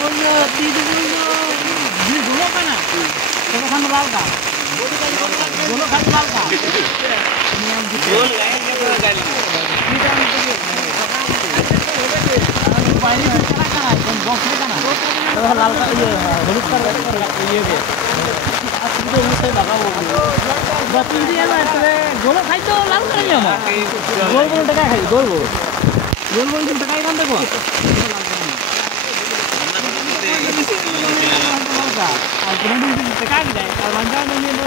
बोलो तीन बोलो ये दोनों का ना तो खान लाल का दोनों खान लाल का बोल गए क्या तो गाली पानी से चला का कौन बॉक्स में का ना तो लाल का ये हलुक कर ये के असली में से लगा वो बात ये ना तो गोल खाई तो लाल कर लिया ना गोल गोल टका खाई गोल गोल टका ही कौन देखो al prendere il peccato, al mangiare non